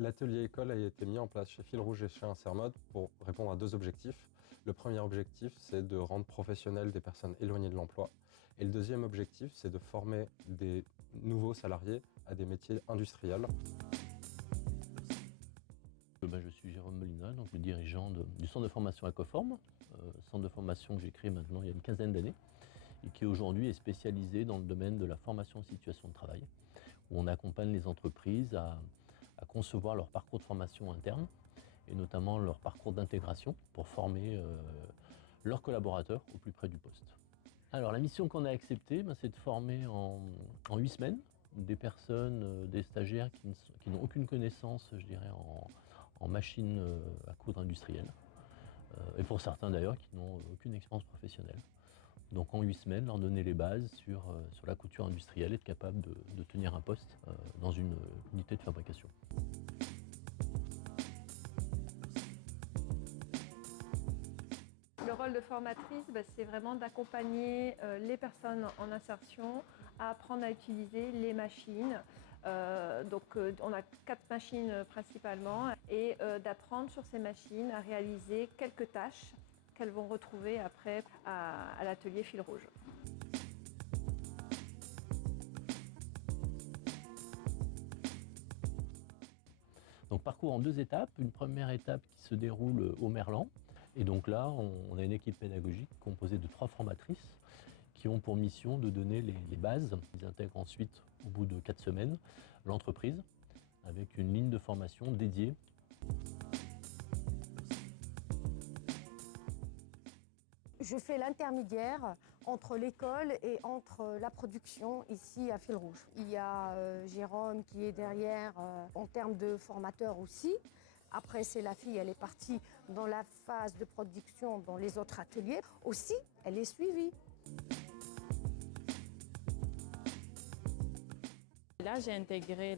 L'atelier école a été mis en place chez Fil Rouge et chez Insermode pour répondre à deux objectifs. Le premier objectif, c'est de rendre professionnels des personnes éloignées de l'emploi. Et le deuxième objectif, c'est de former des nouveaux salariés à des métiers industriels. Je suis Jérôme Molina, donc le dirigeant du centre de formation Acoform, centre de formation que j'ai créé maintenant il y a une quinzaine d'années et qui aujourd'hui est spécialisé dans le domaine de la formation en situation de travail, où on accompagne les entreprises à concevoir leur parcours de formation interne et notamment leur parcours d'intégration pour former leurs collaborateurs au plus près du poste. Alors la mission qu'on a acceptée, c'est de former en 8 semaines des personnes, des stagiaires qui n'ont aucune connaissance, je dirais, en machine à coudre industrielle. Et pour certains d'ailleurs qui n'ont aucune expérience professionnelle. Donc en 8 semaines, leur donner les bases sur la couture industrielle et être capable de tenir un poste dans une unité de fabrication. Le rôle de formatrice, c'est vraiment d'accompagner les personnes en insertion à apprendre à utiliser les machines. On a 4 machines principalement et d'apprendre sur ces machines à réaliser quelques tâches qu'elles vont retrouver après à l'atelier Fil Rouge. Donc parcours en 2 étapes. Une première étape qui se déroule au Merlan. Et donc là, on a une équipe pédagogique composée de 3 formatrices qui ont pour mission de donner les bases. Ils intègrent ensuite, au bout de 4 semaines, l'entreprise avec une ligne de formation dédiée. Je fais l'intermédiaire entre l'école et entre la production ici à Fil Rouge. Il y a Jérôme qui est derrière en termes de formateur aussi. Après, c'est la fille, elle est partie dans la phase de production dans les autres ateliers. Aussi, elle est suivie. Là, j'ai intégré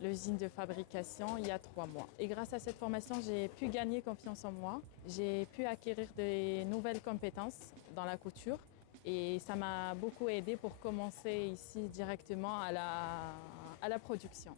l'usine de fabrication il y a 3 mois. Et grâce à cette formation, j'ai pu gagner confiance en moi. J'ai pu acquérir de nouvelles compétences dans la couture. Et ça m'a beaucoup aidé pour commencer ici directement à la production.